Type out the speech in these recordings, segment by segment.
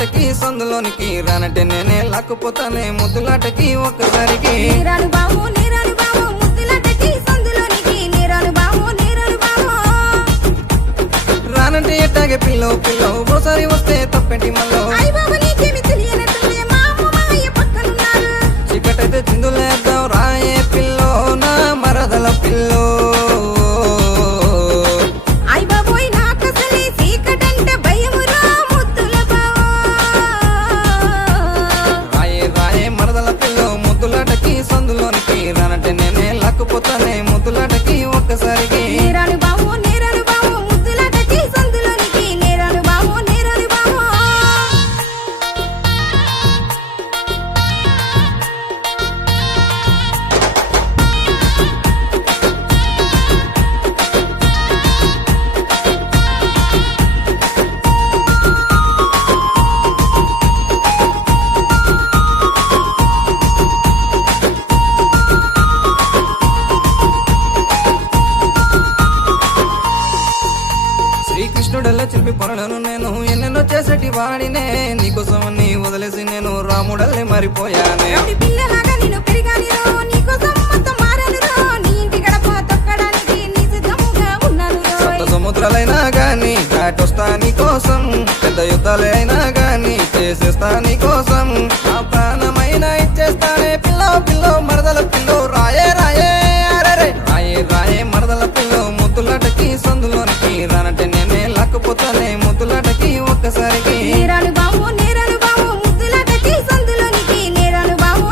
ముద్దులాటకి సందులోనికి రానంటే నేనే లాక్కుపోతానే ముద్దులాటకి ఒక్కసారికి నీరాను బావు ముద్దులాటకి సందులోనికి నీరాను బావు రానంటే ఎట్టాగే పిల్లో పిల్లో ఓసారి వస్తే తప్పేంటి మళ్ళీ అయ్ బాబు నీకేమి తెలియనట్టుంది మా అమ్మ మామయ్య పక్కనున్నారు చీకటైతే చిందులేద్దాం రాయే పిల్లో నా మరదల పిల్లో అయ్ బాబోయ్ నాకసలే చీకటంటే భయమురా ముద్దుల బావా రాయే రాయే మరదల పిల్లో ముద్దులాటకి సందులోనికి రానంటే నేనే లాక్కుపోతానే ముద్దులాటకి ఒక్కసారికి నీరాను బావు ముద్దులాటకి సందులోనికి నీరాను బావు శ్రీకృష్ణుడల్లా చిలిపి పనులను నేను ఎన్నెన్నో చేసేటి వాడినే నీకోసం నీ వదిలేసి నేను రాముడల్లే మారిపోయానే రౌడీ పిల్లలాగా నేను పెరిగానిరో నీకోసం మొత్తం మారానురో నీ ఇంటి గడప తొక్కడానికి నీ సిద్ధముగా ఉన్నానురో సప్త సముద్రాలైనా గాని దాటొస్తా నీ కోసం పెద్ద యుద్ధాలే అయినా గాని చేసేస్తా నీ కోసం నా ప్రాణమైనా ఇచ్చేస్తానే పిల్లో పిల్లో మరదల పిల్లో రాయే రాయే అరెరే రాయే రాయే మరదల పిల్లో ముద్దులాటకి సందులోనికి రానంటే నేనే లాక్కుపోతానే ముద్దులాటకి ఒక్కసారికి నీరాను బావు ముద్దులాటకి సందులోనికి నీరాను బావు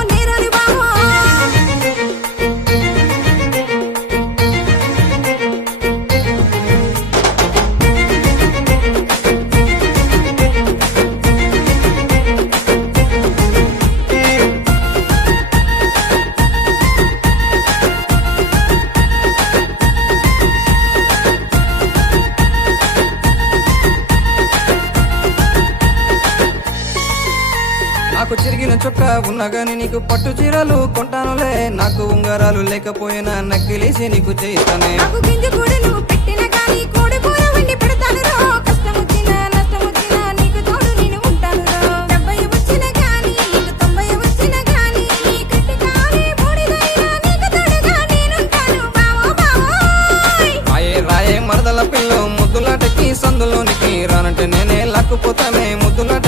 నాకు చిరిగిన చొక్కా ఉన్నా గాని నీకు పట్టు చీరలు కొంటానులే నాకు ఉంగరాలు లేకపోయినా నక్కిలేసి నీకు చేస్తానే నాకు గింజ కూడా నువ్వు పెట్టిన గాని కోడి కూర వండి పెడతానురో కష్టం వచ్చినా నష్టం వచ్చినా నీకు తోడు నేను ఉంటానురో 70 వచ్చిన గాని నీకు 90 వచ్చిన గాని నీ కట్టి కాని బూడిదైనా నీకు తోడుగా నేనుంటాను బావోయ్ రాయే రాయే మరదల పిల్లో ముద్దులాటకి సందులోనికి రానంటే నేనే లాక్కుపోతానే ముద్దులాట